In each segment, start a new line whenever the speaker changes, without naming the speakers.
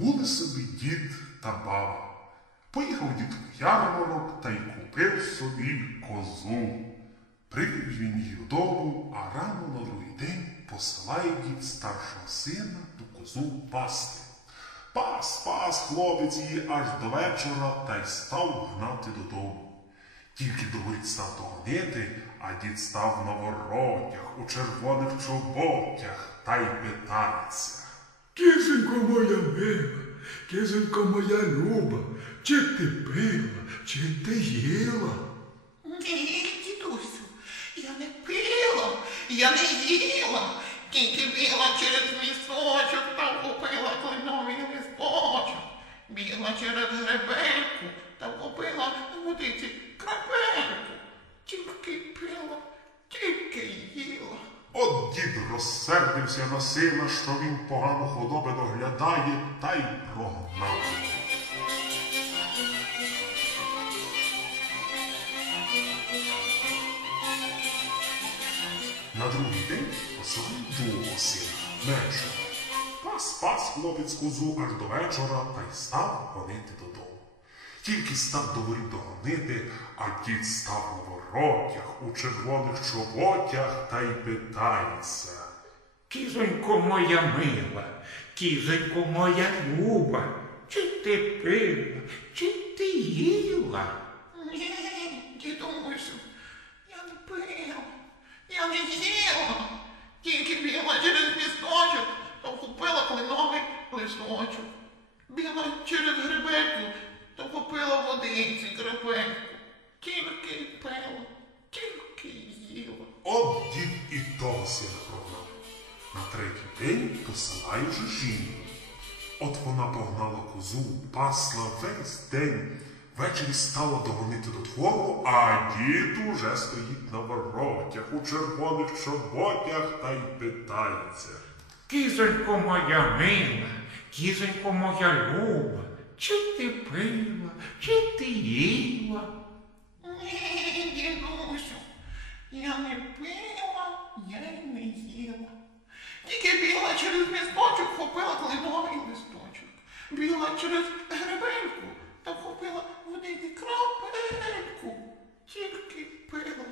Були собі дід та баба. Поїхав дід в ярмарок та й купив собі козу. Привів він її додому, а рано на другий день посилає дід старшого сина ту козу пасти. Пас, пас хлопець її аж до вечора та й став гнати додому. Тільки довить став догонити, а дід став на воротях у червоних чоботях та й питається.
Кізонько моя мила, кізонько моя люба, чи ти пила, чи ти їла?
Ні, дідусю, я не пила, я не їла, тільки біла через місточок та купила кленовий листочок. Біла через гребельку та купила водиці крапельку. Тільки пила, тільки їла.
От дід розсердився на сина, що він погано худоби доглядає, та й прогнав. На другий день посилив другого сина, меншого. Пас пас хлопець козу аж до вечора та й став гонити додому. Тільки став до воріт догонити, а дід став на воротях у червоних чоботях та й питається.
Кізонько моя мила, кізонько моя люба, чи ти пила, чи ти їла?
Ні, дідусю, я не пила, я не їла, тільки біла через місточок та купила кленовий листочок. Біла через гребельку купила водиці крапельку. Тільки пила, тільки їла.
От дід і того сина прогнав. На третій день посилає вже жінку. От вона погнала козу, пасла весь день. Ввечері стала догонити до двору, а дід уже стоїть на воротях у червоних чоботях та й питається.
Кізонько моя мила, кізонько моя люба, чи ти пила, чи ти їла?
Ні, дідусю, я не пила, я й не їла. Тільки біла через місточок купила кленовий листочок. Біла через гребельку та купила водиці крапельку. Тільки пила,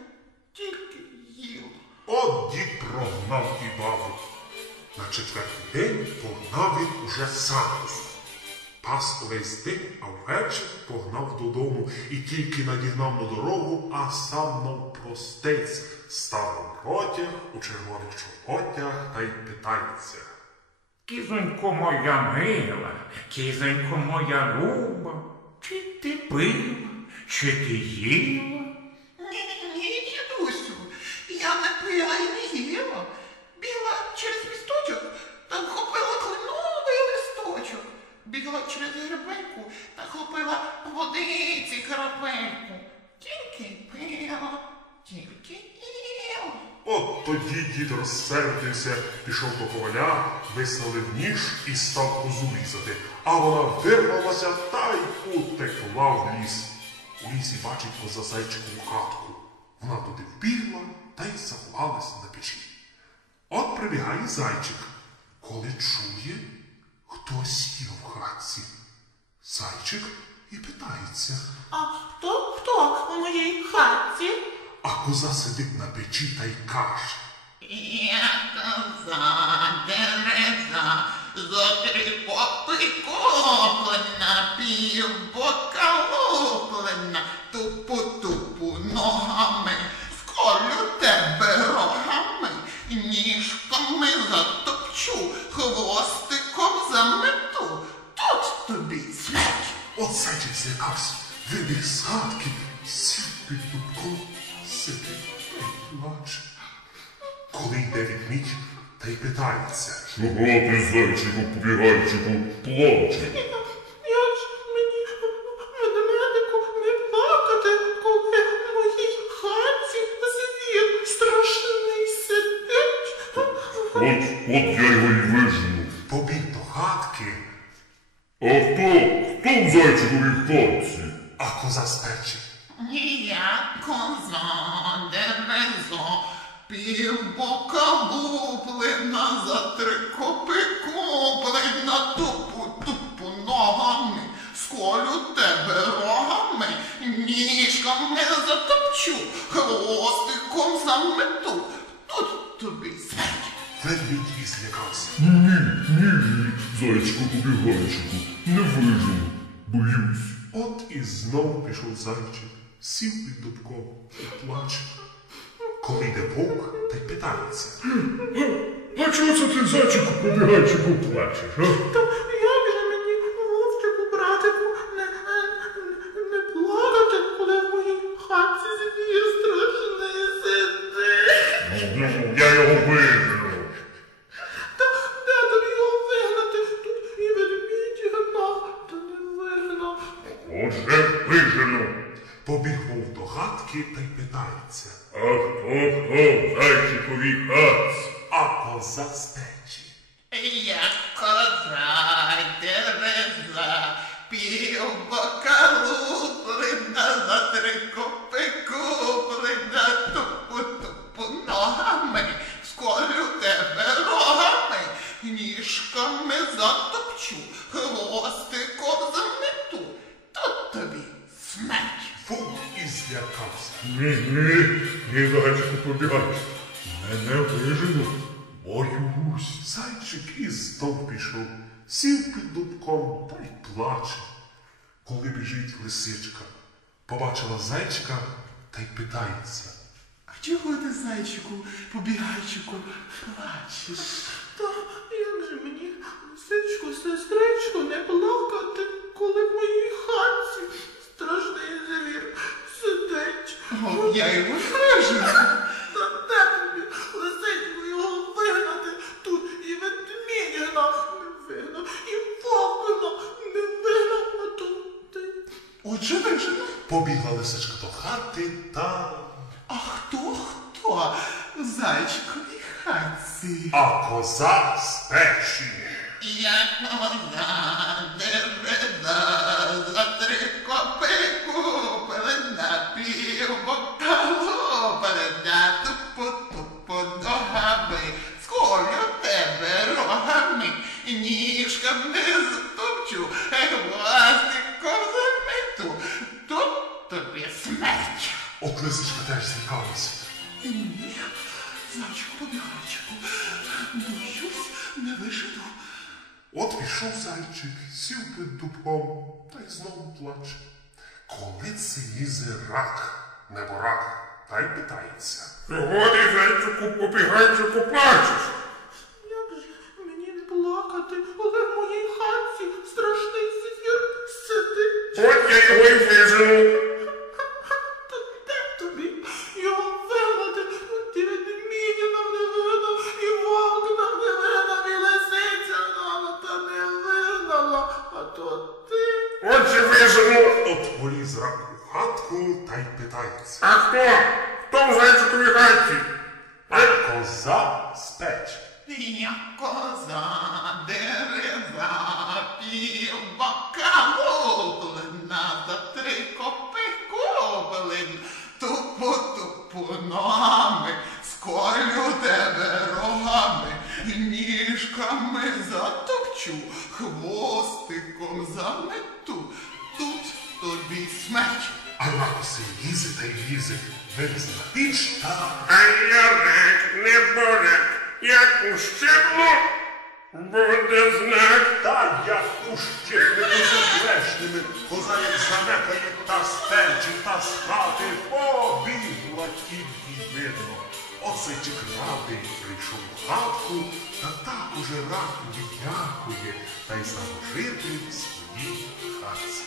тільки їла.
От дід прогнав і бабу. На четвертий день погнав він уже сам. Пас увесь день, а ввечері погнав додому і тільки надігнав на дорогу, а сам навпростець став у ротях у червоних чоботях та й питається.
Кізонько моя мила, кізонько моя люба, чи ти пила, чи ти їла?
Ні, ні, дідусю, я не пила і не їла. Біла через місточок та купила кленовий листочок. Бігла через гребельку та купила водиці крапельку. Тільки пила, тільки їла.
От тоді дід розсердився, пішов до коваля, виставив ніж і став козу різати. А вона вирвалася та й утекла в ліс. У лісі бачить коза зайчикову хатку. Вона туди вбігла та й заховалася на печі. От прибігає зайчик, коли чує, хтось є в хатці. Зайчик і питається,
А хто хто у моїй хатці?
а коза сидить на печі та й каже.
Я коза дереза, за три попи коплена, півбока луплена, тупу-тупу ногами, сколю тебе рогами, ніжками затопчу, хвостиком замету, тут тобі смерть.
Оце ти злякався, вибіг з хатки, сів під дубком, сидить і плаче. Коли йде відмідь, та й питається.
Чого ти, зайчику, побігайчику, плачеш? А хто? Хто в зайчиковій хатці?
а коза з печі.
Я коза дерезо, півбока луплена, за три копи куплена, тупу тупу ногами, сколю тебе рогами, ніжками затопчу, хвостиком замету. Тут тобі
Ведмідь і злякався.
Ні, ні, зайчику побігайчику, не вижену, боюсь.
От і знову пішов зайчик, сів під дубком і плаче. Коли йде вовк, та й питається.
А чого це ти, зайчику побігайчику, плачеш, а?
Як же мені, вовчику, братику, не, не, не плакати, коли в моїй хатці звір страшний сидить?
Ну, ну, я А
коза з печі.
Я коза, дереза, пів бокалу плина за три копи куплена, тупу тупу ногами, сколю тебе рогами, ніжками затопчу, хвостиком замету, тут тобі смерть.
Вовк і злякався.
Ні, ні, ні, зайчику побігайчику. Мене вижену. Боюсь.
Зайчик і знов пішов, сів під дубком та й плаче. Коли біжить лисичка, побачила зайчика та й питається.
А чого ти, зайчику, побігайчику, плачеш? Та як же мені, лисичко, сестричко, не плакати, коли в моїй хатці страшний звір сидить? О, я його вижену. В зайчиковій хатці?
А коза з печі.
Я
От пішов зайчик, сів під дубком та й знову плаче. Коли це лізе рак, неборак, та й питається.
Чого зайчику, побігайчику, плачеш?
Як же мені не плакати, коли в моїй хатці страшний звір сидить?
От я його й вижену.
Хатку та й питається.
А хто? Хто в зайчиковій хатці?
А коза з печі.
Я коза дерева, пів бокалу плина за три копи куплен,
й на піч та
А я рек, не борек, як ущепло, буде знак.
Та як ущипнути суплешними, коза як замекає та з печі, та з хати, побігла тільки видно. Оце радий прийшов в хатку, та так уже рак дякує, та й жити в своїй хатці.